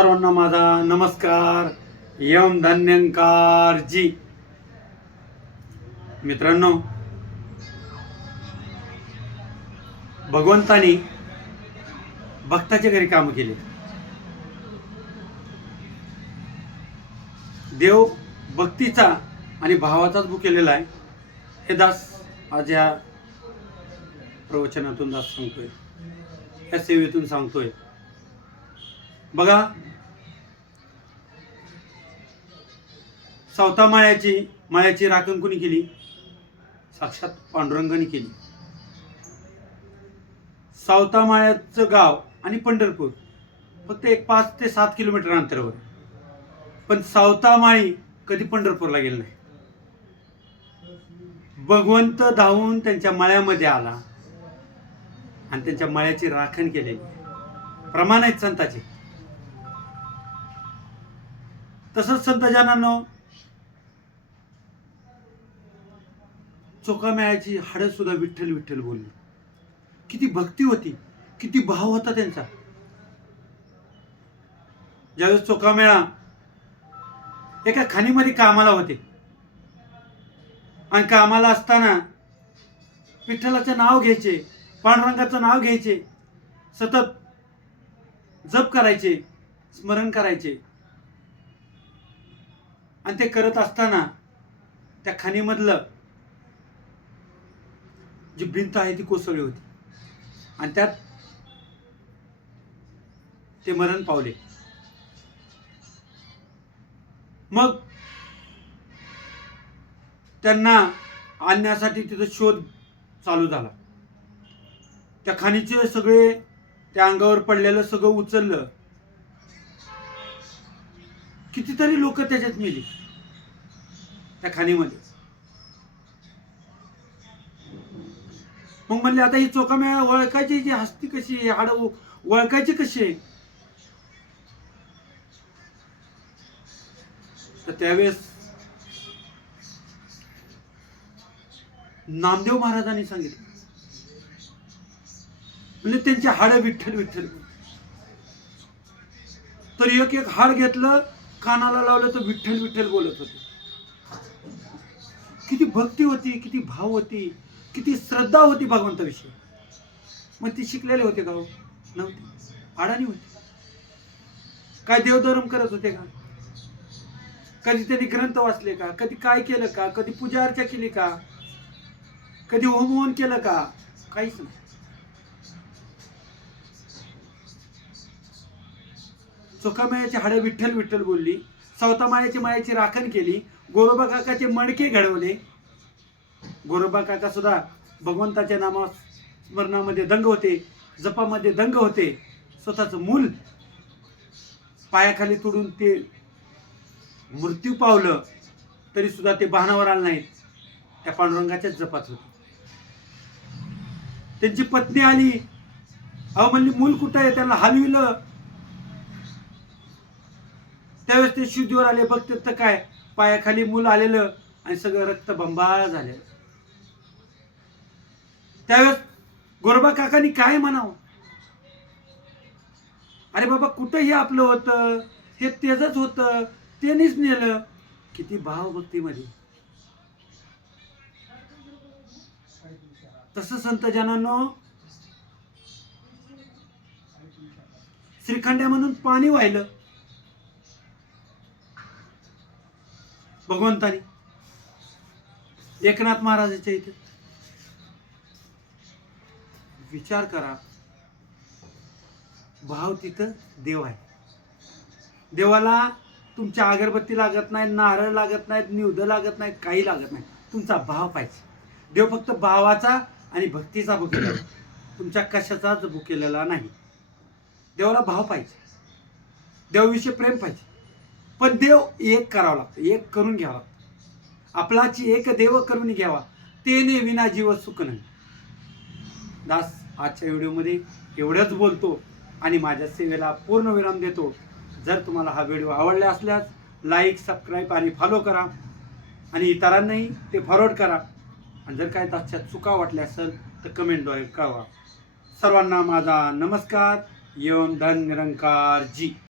सर्वांना माझा नमस्कार. यम धन्यंकार जी. मित्रांनो, भगवंतानी भक्ताच्या घरी काम केले. देव भक्तीचा आणि भावाचाच भुकेलेला आहे. हे दास आज या प्रवचनातून दास सांगतोय, या सेवेतून सांगतोय. बघा, सावता माळ्याची राखण कोणी केली? साक्षात पांडुरंगाने केली. सावता माळ्याचं गाव आणि पंढरपूर फक्त 5 ते 7 किलोमीटर अंतरावर. पण सावता माळी कधी पंढरपूरला गेले नाही. भगवंत धावून त्यांच्या मळ्यामध्ये आला आणि त्यांच्या मळ्याची राखण केलेली. प्रमाण आहेत संताचे. तसंच संत जनांनो, चोखामेळ्याची हाडं सुद्धा विठ्ठल विठ्ठल बोलली. किती भक्ती होती, किती भाव होता त्यांचा. ज्यावेळेस चोखामेळा एका खाणीमध्ये कामाला होते आणि कामाला असताना विठ्ठलाचं नाव घ्यायचे, पांडुरंगाचं नाव घ्यायचे, सतत जप करायचे, स्मरण करायचे. आणि ते करत असताना त्या खाणीमधलं जी भिंत आहे ती कोसळली होती आणि त्यात ते मरण पावले. मग त्यांना आणण्यासाठी तिथं शोध चालू झाला. त्या खाणीचे सगळे, त्या अंगावर पडलेलं सगळं उचललं. कितीतरी लोक त्याच्यात मेली त्या खाणीमध्ये. मग म्हणले, आता ही चोखामेळा ओळखायची, जी हस्ती कशी आहे, हाड ओळखायची कशी आहे? तर त्यावेळेस नामदेव महाराजांनी सांगितलं, म्हणजे त्यांची हाडं विठ्ठल विठ्ठल. तर एक एक हाड घेतलं, कानाला लावलं, तर विठ्ठल विठ्ठल बोलत होते. किती भक्ती होती, किती भाव होती, किती श्रद्धा होती भगवंताविषयी. मग ती शिकलेले होते का? नव्हते. अडाणी होते. काय देवधर्म करत होते का? कधी त्यांनी ग्रंथ वाचले का? कधी काय केलं का? कधी पूजा अर्चा केली का? कधी होमवन केलं का? काहीच नाही. चोखामेळ्याची हाडं विठ्ठल विठ्ठल बोलली. सावता माळ्याची राखण केली. गोरोबा काकाचे मणके घडवले. गोरोबा काका सुद्धा भगवंताच्या नामा स्मरणामध्ये दंग होते, जपामध्ये दंग होते. स्वतःचं मूल पायाखाली तोडून ते मृत्यू पावलं तरी सुद्धा ते भानावर आलं नाहीत. त्या पांडुरंगाच्याच जपात होते. त्यांची पत्नी आली, अहो म्हणली, मूल कुठं आहे? त्यांना हलविलं. त्यावेळेस ते शुद्धीवर आले. बघतात तर काय, पायाखाली मूल आलेलं आणि सगळं रक्त बंबाळ झालेलं. त्यावेळेस गोरोबा काकांनी काय म्हणावं? अरे बाबा, कुठं हे आपलं होतं, हे तेजच होतं, त्यांनीच नेलं. किती भाव भक्तीमध्ये. तसं संत जनांनो, श्रीखंड्या म्हणून पाणी वाहिलं भगवंतानी एकनाथ महाराजांच्या इथे. विचार करा, भाव तिथं देव आहे. देवाला तुमच्या अगरबत्ती लागत नाही, नारळ लागत नाहीत, निवद लागत नाही, काही लागत नाही. तुमचा भाव पाहिजे. देव फक्त भावाचा आणि भक्तीचा भुकेलेला, तुमच्या कशाचाच भुकेलेला नाही. देवाला भाव पाहिजे, देवाविषयी प्रेम पाहिजे. पण देव एक करावं लागतं, एक करून घ्यावं लागतं. आपलाची एक देव करून घ्यावा, तेने विना जीव सुख नाही. दास आजच्या व्हिडिओमध्ये एवढंच बोलतो आणि माझ्या सेवेला पूर्ण विराम देतो. जर तुम्हाला हा व्हिडिओ आवडला असल्यास लाईक, सबस्क्राईब आणि फॉलो करा आणि इतरांनाही ते फॉरवर्ड करा. आणि जर काय त्याच्यात चुका वाटल्या असेल तर कमेंटद्वारे कळवा. सर्वांना माझा नमस्कार. यम धन निरंकार जी.